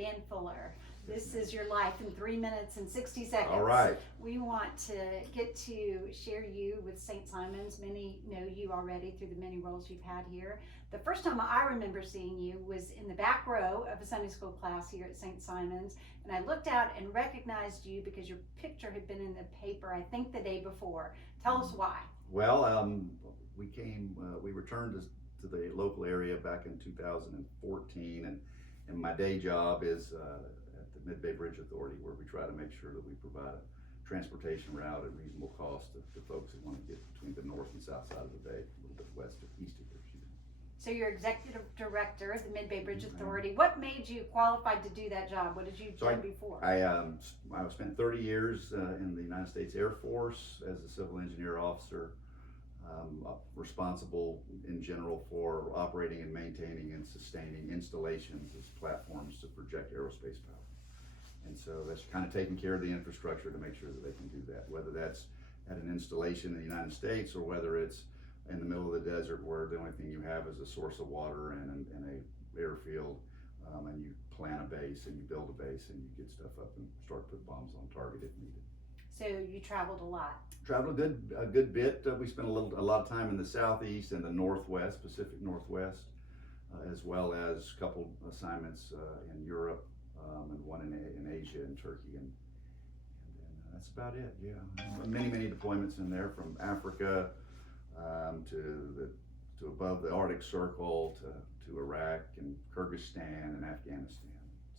VanFuller. This is your life in 3 minutes and 60 seconds. All right. We want to get to share you with St. Simon's. Many know you already through the many roles you've had here. The first time I remember seeing you was in the back row of a Sunday school class here at St. Simon's. And I looked out and recognized you because your picture had been in the paper, I think the day before. Tell us why. Well, we returned to the local area back in 2014, and my day job is at the Mid-Bay Bridge Authority, where we try to make sure that we provide a transportation route at reasonable cost to folks that want to get between the north and south side of the bay, a little bit west or east of here. So you're executive director of the Mid-Bay Bridge Authority. What made you qualified to do that job? What did you do before? I spent 30 years in the United States Air Force as a civil engineer officer, responsible in general for operating and maintaining and sustaining installations as platforms to project aerospace power. And so that's kind of taking care of the infrastructure to make sure that they can do that, whether that's at an installation in the United States or whether it's in the middle of the desert where the only thing you have is a source of water and a airfield, and you plan a base and you build a base and you get stuff up and start to put bombs on target if needed. So you traveled a lot. Traveled a good bit. We spent a lot of time in the southeast and the northwest, Pacific Northwest, as well as a couple assignments in Europe and one in Asia and Turkey, and then that's about it. Yeah, many deployments in there, from Africa to above the Arctic Circle to Iraq and Kyrgyzstan and Afghanistan.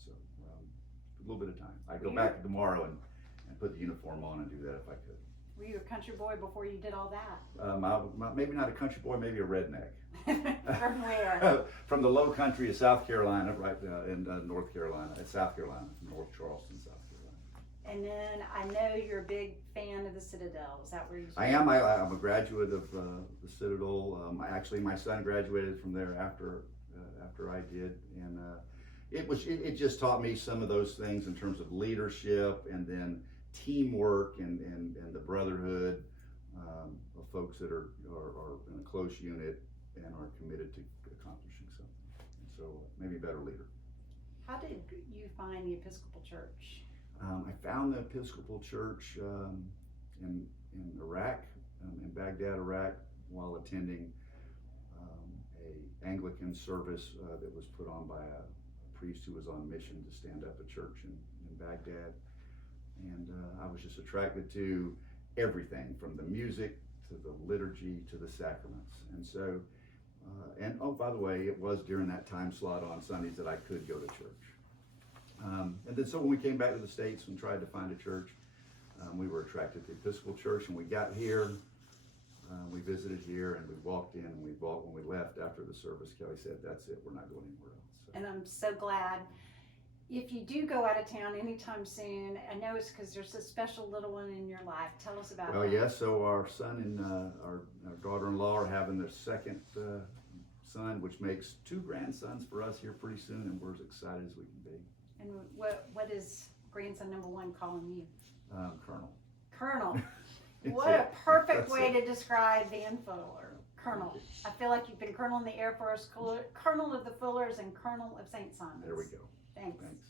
So a little bit of time. I'd go back tomorrow and put the uniform on and do that if I could. Were you a country boy before you did all that? Maybe not a country boy, maybe a redneck. From where? From the low country of South Carolina, right in North Carolina, South Carolina, from North Charleston, South Carolina. And then I know you're a big fan of the Citadel. Is that where you? I am. I'm a graduate of the Citadel. Actually, my son graduated from there after I did, and it just taught me some of those things in terms of leadership and then teamwork and the brotherhood of folks that are in a close unit and are committed to accomplishing something. And so maybe a better leader. How did you find the Episcopal Church? I found the Episcopal Church in Iraq, in Baghdad, Iraq, while attending a Anglican service that was put on by a priest who was on mission to stand up a church in Baghdad. And I was just attracted to everything, from the music to the liturgy to the sacraments. And so, and oh, by the way, it was during that time slot on Sundays that I could go to church. And then so when we came back to the States and tried to find a church, we were attracted to the Episcopal Church, and we got here, we visited here, and we walked in, and when we left after the service, Kelly said, "That's it, we're not going anywhere else." So. And I'm so glad. If you do go out of town anytime soon, I know it's because there's a special little one in your life. Tell us about that. Well, yes, so our son and our daughter-in-law are having their second son, which makes 2 grandsons for us here pretty soon, and we're as excited as we can be. And what is grandson number 1 calling you? Colonel. Colonel. What a perfect way to describe VanFuller. Colonel. I feel like you've been Colonel in the Air Force, Colonel of the Fullers, and Colonel of St. Simon's. There we go. Thanks. Thanks.